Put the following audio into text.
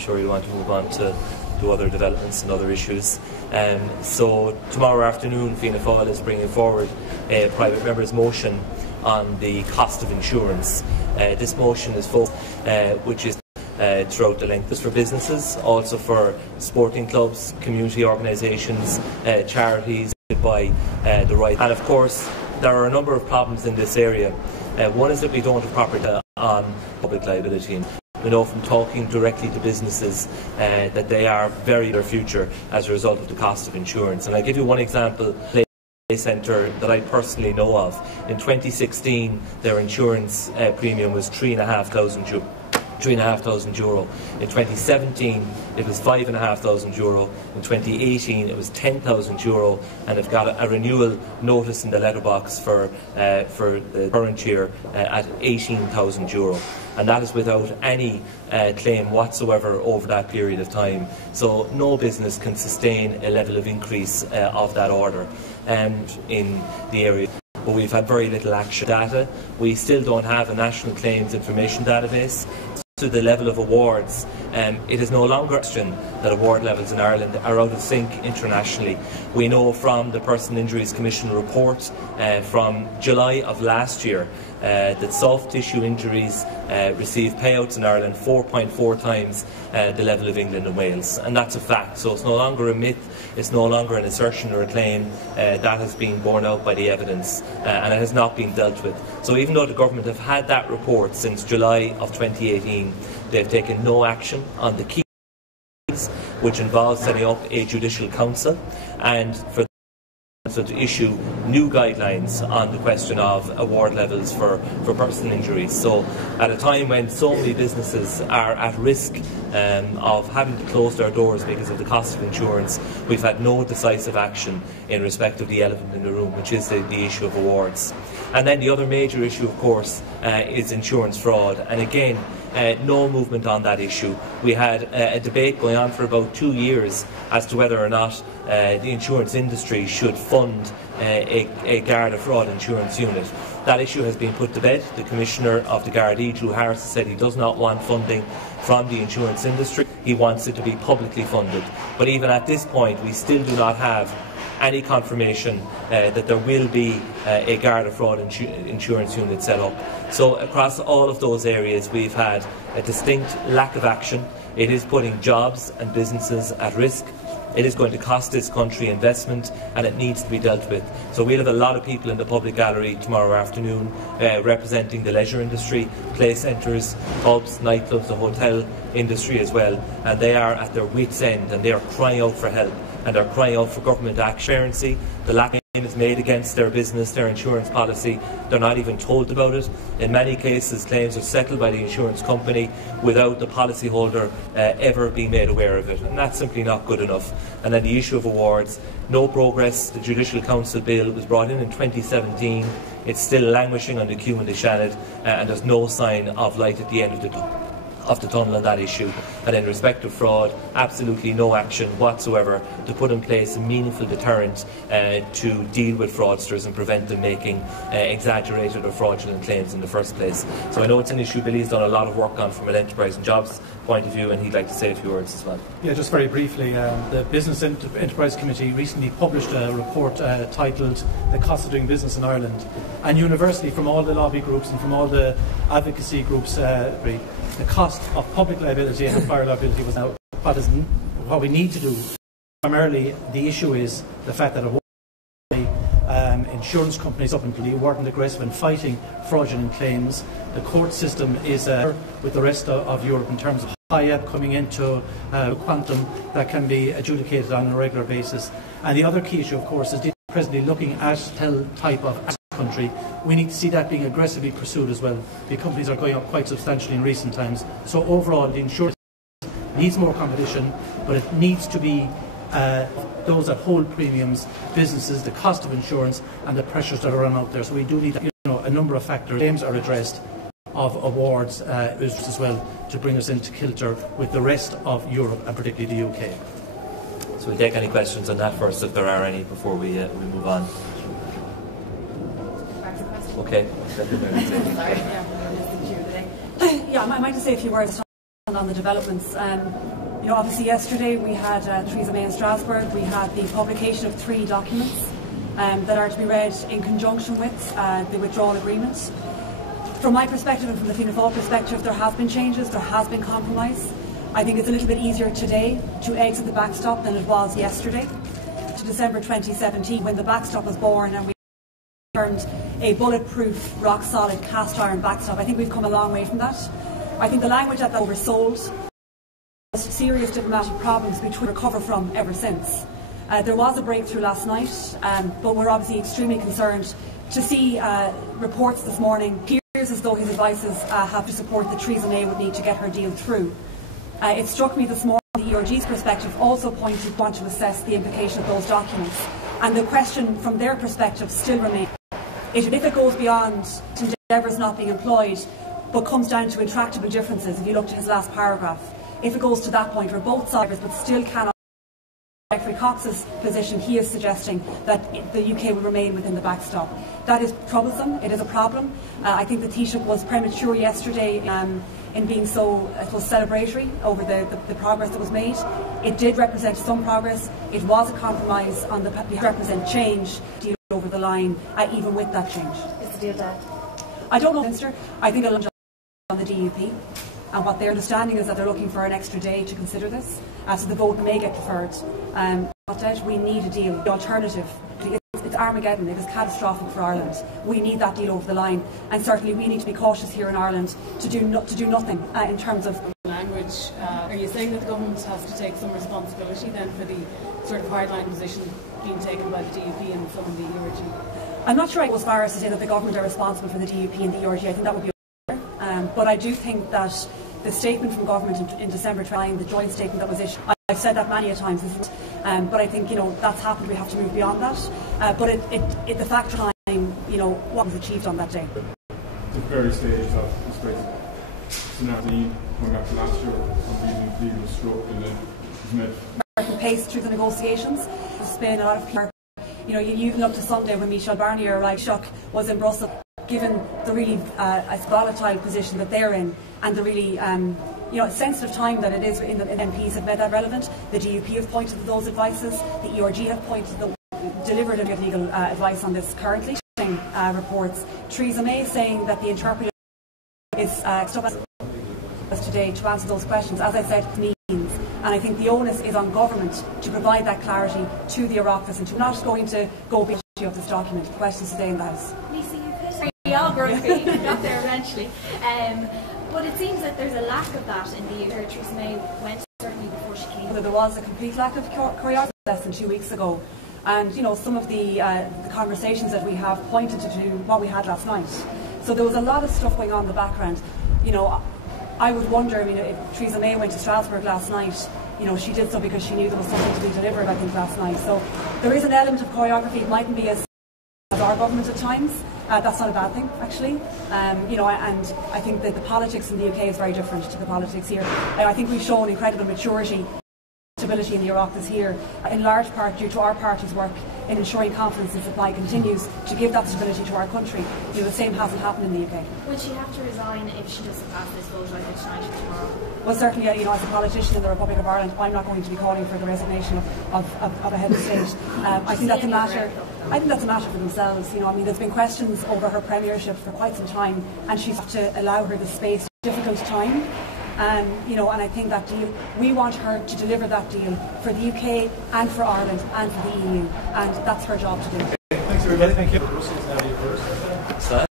sure you'll want to move on to other developments and other issues. So tomorrow afternoon, Fianna Fáil is bringing forward a private member's motion on the cost of insurance. This motion is which is throughout the length. It's for businesses, also for sporting clubs, community organisations, charities, by the right. And of course, there are a number of problems in this area. One is that we don't have proper data on public liability. We know from talking directly to businesses that they are very their future as a result of the cost of insurance. And I'll give you one example. Centre that I personally know of. In 2016, their insurance premium was €3,500. In 2017, it was €5,500. In 2018, it was €10,000, and they've got a renewal notice in the letterbox for the current year at €18,000. And that is without any claim whatsoever over that period of time. So no business can sustain a level of increase of that order in the area. But we've had very little action data. We still don't have a national claims information database. To the level of awards, it is no longer a question that award levels in Ireland are out of sync internationally. We know from the Personal Injuries Commission report from July of last year that soft tissue injuries receive payouts in Ireland 4.4 times the level of England and Wales, and that's a fact. So it's no longer a myth, it's no longer an assertion or a claim. That has been borne out by the evidence, and it has not been dealt with. So even though the government have had that report since July of 2018, they've taken no action on the key, which involves setting up a judicial council and for to issue new guidelines on the question of award levels for personal injuries. So at a time when so many businesses are at risk of having to close their doors because of the cost of insurance, we've had no decisive action in respect of the elephant in the room, which is the issue of awards. And then the other major issue, of course, is insurance fraud. And again, no movement on that issue. We had a debate going on for about 2 years as to whether or not the insurance industry should fund a Garda fraud insurance unit. That issue has been put to bed. The Commissioner of the Garda, Drew Harris, said he does not want funding from the insurance industry. He wants it to be publicly funded. But even at this point, we still do not have any confirmation that there will be a Garda fraud insurance unit set up. So across all of those areas, we've had a distinct lack of action. It is putting jobs and businesses at risk. It is going to cost this country investment, and it needs to be dealt with. So we'll have a lot of people in the public gallery tomorrow afternoon representing the leisure industry, play centres, pubs, nightclubs, the hotel industry as well, and they are at their wits' end and they are crying out for help, and they're crying out for government action. The lack of claim is made against their business, their insurance policy. They're not even told about it. In many cases, claims are settled by the insurance company without the policyholder ever being made aware of it, and that's simply not good enough. And then the issue of awards, no progress. The Judicial Council bill was brought in 2017. It's still languishing on the queue in the Shannon, and there's no sign of light at the end of the tunnel on that issue. And in respect of fraud, absolutely no action whatsoever to put in place a meaningful deterrent to deal with fraudsters and prevent them making exaggerated or fraudulent claims in the first place. So I know it's an issue Billy's done a lot of work on from an enterprise and jobs point of view, and he'd like to say a few words as well. Yeah, just very briefly, the Business Enterprise Committee recently published a report titled "The Cost of Doing Business in Ireland," and universally from all the lobby groups and from all the advocacy groups, the cost of public liability and fire liability was now what we need to do. Primarily, the issue is the fact that insurance companies up until weren't aggressive in fighting fraudulent claims. The court system is with the rest of Europe in terms of high-up coming into quantum that can be adjudicated on a regular basis. And the other key issue, of course, is presently looking at type of country. We need to see that being aggressively pursued as well. The companies are going up quite substantially in recent times. So overall, the insurance needs more competition, but it needs to be those that hold premiums, businesses, the cost of insurance, and the pressures that are on out there. So we do need a number of factors. Claims are addressed of awards as well to bring us into kilter with the rest of Europe and particularly the UK. So we'll take any questions on that first, if there are any, before we move on. Okay. Yeah, I might just say a few words on the developments. Obviously yesterday we had Theresa May in Strasbourg. We had the publication of 3 documents that are to be read in conjunction with the withdrawal agreement. From my perspective and from the Fianna Fáil perspective, there have been changes, there has been compromise. I think it's a little bit easier today to exit the backstop than it was yesterday. To December 2017, when the backstop was born and we turned a bulletproof, rock-solid, cast-iron backstop, I think we've come a long way from that. I think the language that oversold serious diplomatic problems which we recover from ever since. There was a breakthrough last night, but we're obviously extremely concerned to see reports this morning. It appears as though his advices have to support that Theresa May would need to get her deal through. It struck me this morning the ERG's perspective also want to assess the implication of those documents, and the question from their perspective still remains. If it goes beyond endeavours not being employed, but comes down to intractable differences, if you look to his last paragraph, if it goes to that point where both sides but still cannot, Secretary Cox's position, he is suggesting that the UK will remain within the backstop. That is troublesome, it is a problem. I think the Taoiseach was premature yesterday in being so, I suppose, celebratory over the progress that was made. It did represent some progress, it was a compromise on the represent change deal over the line, even with that change. Is the deal done? I don't know, Minister. I think it'll on the DUP. And what their understanding is that they're looking for an extra day to consider this, so the vote may get deferred. We need a deal. The alternative, it's Armageddon, it is catastrophic for Ireland. We need that deal over the line, and certainly we need to be cautious here in Ireland to do nothing in terms of language. Are you saying that the government has to take some responsibility then for the sort of hardline position being taken by the DUP and some of the ERG? I'm not sure I go as far as to say that the government are responsible for the DUP and the ERG. I think that would be but I do think that the statement from government in December, the joint statement that was issued, I've said that many a times, but I think that's happened. We have to move beyond that. But the fact of time, what was achieved on that day. The very stage of this Brexit scenario, going back to last year, on the legal stroke, and then made American pace through the negotiations. There's been a lot of PR. Even up to Sunday when Michel Barnier arrived, Chuck was in Brussels. Given the really volatile position that they're in, and the really sensitive time that it is, in the MPs have made that relevant. The DUP have pointed to those advices. The ERG have pointed to delivered legal advice on this currently. Reports. Theresa May saying that the interpreter is stuck us today to answer those questions. As I said, means, and I think the onus is on government to provide that clarity to the Oireachtas, and to not going to go beyond of this document. Questions today in the House. We all grumpy, got there eventually. But it seems that there's a lack of that in the UK. Theresa May went certainly before she came. There was a complete lack of choreography less than 2 weeks ago. And some of the conversations that we have pointed to what we had last night. So there was a lot of stuff going on in the background. I would wonder, if Theresa May went to Strasbourg last night, she did so because she knew there was something to be delivered, I think, last night. So there is an element of choreography. It mightn't be as our government at times. That's not a bad thing, actually. And I think that the politics in the UK is very different to the politics here. I think we've shown incredible maturity, stability in the Oireachtas here, in large part due to our party's work in ensuring confidence in supply continues to give that stability to our country. The same hasn't happened in the UK. Would she have to resign if she doesn't pass this vote either tonight or tomorrow? Well, certainly, as a politician in the Republic of Ireland, I'm not going to be calling for the resignation of a head of state. I think that's a matter. I think that's a matter for themselves. There's been questions over her premiership for quite some time, and she's have to allow her the space. Difficult time. And I think that deal, we want her to deliver that deal for the UK and for Ireland and for the EU, and that's her job to do. Thanks everybody. Thank you.